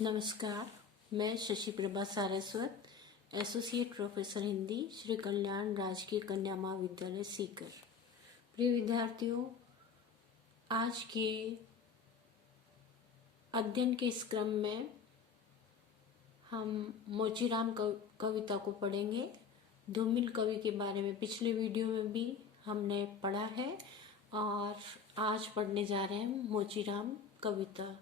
नमस्कार, मैं Shashi Prabha Saraswat, associate professor Hindi, Shri Kalyan राजकीय कन्या महाविद्यालय सीकर। प्रिय विद्यार्थियों, आज के अध्ययन के इस क्रम में हम मोचीराम कविता को पढ़ेंगे। धूमिल कवि के बारे में पिछले वीडियो में भी हमने पढ़ा है और आज पढ़ने जा रहे हैं मोचीराम कविता।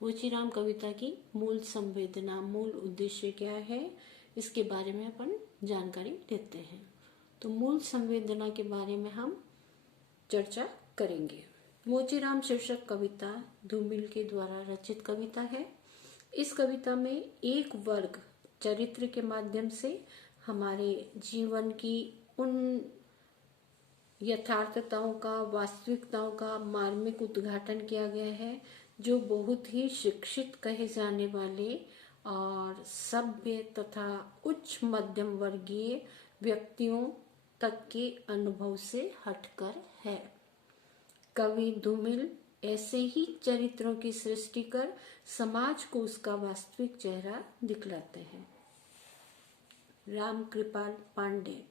मोचीराम कविता की मूल संवेदना, मूल उद्देश्य क्या है, इसके बारे में अपन जानकारी लेते हैं। तो मूल संवेदना के बारे में हम चर्चा करेंगे। मोचीराम शीर्षक कविता धूमिल के द्वारा रचित कविता है। इस कविता में एक वर्ग चरित्र के माध्यम से हमारे जीवन की उन यथार्थताओं का, वास्तविकताओं का मार्मिक उद्घाटन किया गया है जो बहुत ही शिक्षित कहे जाने वाले और सभ्य तथा उच्च मध्यम वर्गीय व्यक्तियों तक के अनुभव से हटकर है। कवि धूमिल ऐसे ही चरित्रों की सृष्टि कर समाज को उसका वास्तविक चेहरा दिखलाते हैं। राम कृपाल पांडे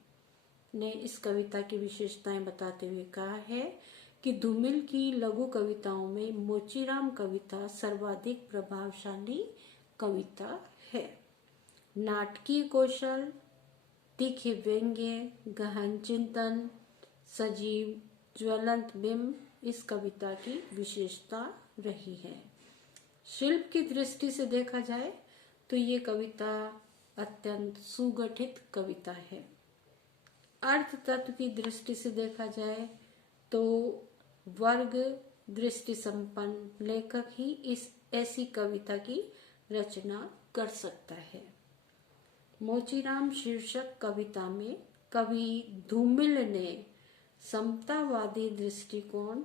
ने इस कविता की विशेषताएं बताते हुए कहा है कि धूमिल की लघु कविताओं में मोचीराम कविता सर्वाधिक प्रभावशाली कविता है। नाटकीय कौशल, तीखे व्यंग्य, गहन चिंतन, सजीव ज्वलंत बिंब इस कविता की विशेषता रही है। शिल्प की दृष्टि से देखा जाए तो ये कविता अत्यंत सुगठित कविता है। अर्थ तत्व की दृष्टि से देखा जाए तो वर्ग दृष्टि संपन्न लेखक ही इस ऐसी कविता की रचना कर सकता है। मोचीराम शीर्षक कविता में कवि धूमिल ने समतावादी दृष्टिकोण,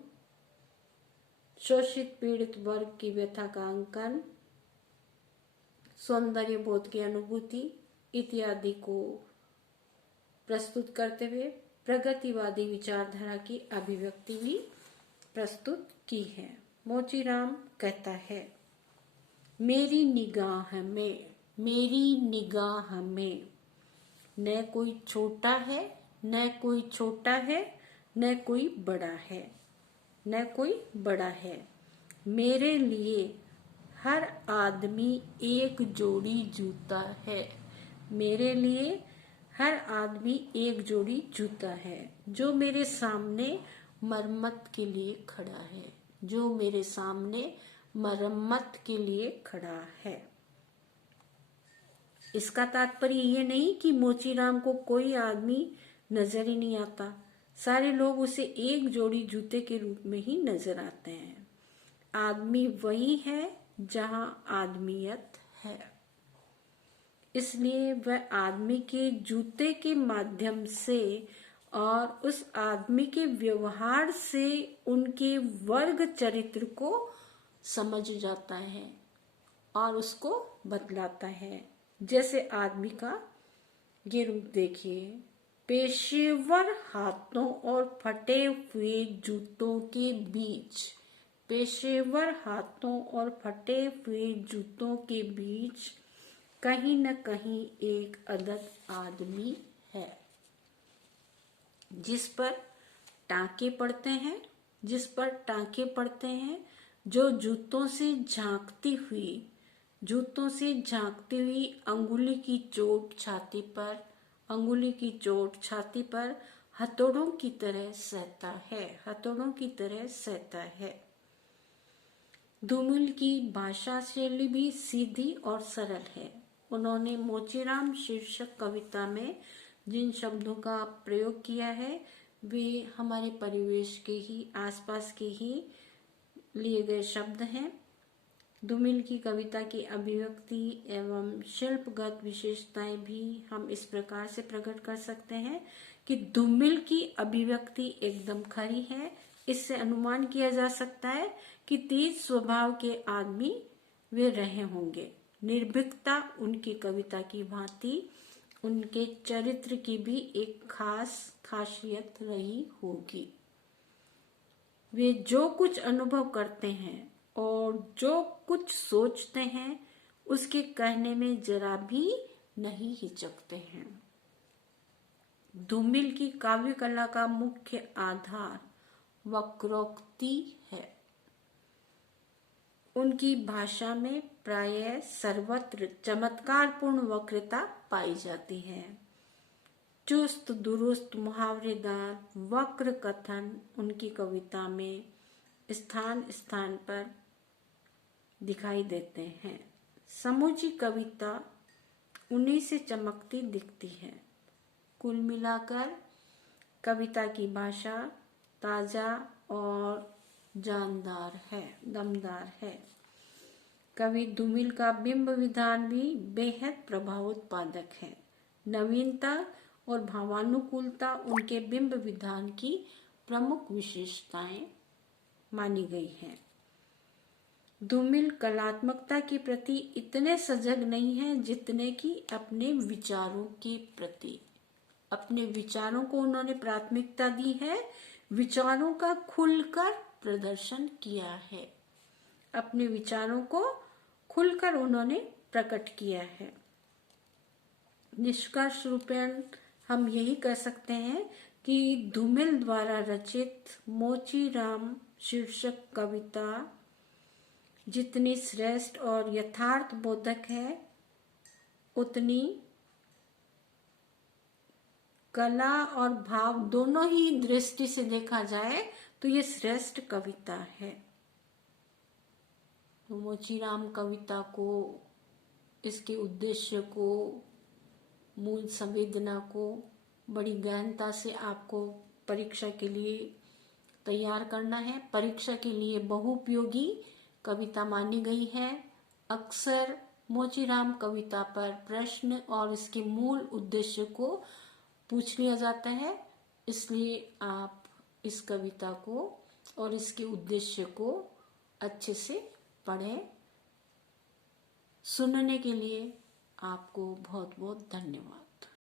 शोषित पीड़ित वर्ग की व्यथा का अंकन, सौंदर्य बोध की अनुभूति इत्यादि को प्रस्तुत करते हुए प्रगतिवादी विचारधारा की अभिव्यक्ति भी प्रस्तुत की है। मोचीराम कहता है, मेरी निगाह में न कोई छोटा है, न कोई छोटा है, न कोई बड़ा है, न कोई बड़ा है। मेरे लिए हर आदमी एक जोड़ी जूता है। मेरे लिए हर आदमी एक जोड़ी जूता है जो मेरे सामने मरम्मत के लिए खड़ा है, जो मेरे सामने मरम्मत के लिए खड़ा है। इसका तात्पर्य ये नहीं कि मोचीराम को कोई आदमी नजर ही नहीं आता। सारे लोग उसे एक जोड़ी जूते के रूप में ही नजर आते हैं। आदमी वही है जहां आदमियत है। इसलिए वह आदमी के जूते के माध्यम से और उस आदमी के व्यवहार से उनके वर्ग चरित्र को समझ जाता है और उसको बतलाता है। जैसे आदमी का ये रूप देखिए, पेशेवर हाथों और फटे हुए जूतों के बीच, पेशेवर हाथों और फटे हुए जूतों के बीच कहीं न कहीं एक अदद आदमी है जिस पर टांके पड़ते हैं, जो जूतों से झांकती हुई अंगुली की चोट छाती पर हथौड़ों की तरह सहता है। धूमिल की भाषा शैली भी सीधी और सरल है। उन्होंने मोचीराम शीर्षक कविता में जिन शब्दों का प्रयोग किया है वे हमारे परिवेश के ही, आसपास के ही लिए गए शब्द हैं। धूमिल की कविता की अभिव्यक्ति एवं शिल्पगत विशेषताएं भी हम इस प्रकार से प्रकट कर सकते हैं कि धूमिल की अभिव्यक्ति एकदम खरी है। इससे अनुमान किया जा सकता है कि तेज स्वभाव के आदमी वे रहे होंगे। निर्भीकता उनकी कविता की भांति उनके चरित्र की भी एक खास खासियत रही होगी। वे जो कुछ अनुभव करते हैं और जो कुछ सोचते हैं उसके कहने में जरा भी नहीं हिचकते हैं। धूमिल की काव्य कला का मुख्य आधार वक्रोक्ति है। उनकी भाषा में प्रायः सर्वत्र चमत्कारपूर्ण वक्रता पाई जाती है। चुस्त दुरुस्त मुहावरेदार वक्र कथन उनकी कविता में स्थान स्थान पर दिखाई देते हैं। समूची कविता उन्हीं से चमकती दिखती है। कुल मिलाकर कविता की भाषा ताजा और जानदार है, दमदार है। कवि धूमिल का बिंब विधान भी बेहद प्रभावोत्पादक है। नवीनता और भावानुकूलता उनके बिंब विधान की प्रमुख विशेषताएं मानी गई हैं। धूमिल कलात्मकता के प्रति इतने सजग नहीं हैं जितने कि अपने विचारों के प्रति। अपने विचारों को उन्होंने प्राथमिकता दी है, विचारों का खुलकर प्रदर्शन किया है, अपने विचारों को खुलकर उन्होंने प्रकट किया है। निष्कर्ष रूपेण हम यही कह सकते हैं कि धूमिल द्वारा रचित मोचीराम शीर्षक कविता जितनी श्रेष्ठ और यथार्थ बोधक है, उतनी कला और भाव दोनों ही दृष्टि से देखा जाए तो ये श्रेष्ठ कविता है। तो मोचीराम कविता को, इसके उद्देश्य को, मूल संवेदना को बड़ी गहनता से आपको परीक्षा के लिए तैयार करना है। परीक्षा के लिए बहुउपयोगी कविता मानी गई है। अक्सर मोचीराम कविता पर प्रश्न और इसके मूल उद्देश्य को पूछ लिया जाता है, इसलिए आप इस कविता को और इसके उद्देश्य को अच्छे से पढ़ें। सुनने के लिए आपको बहुत बहुत धन्यवाद।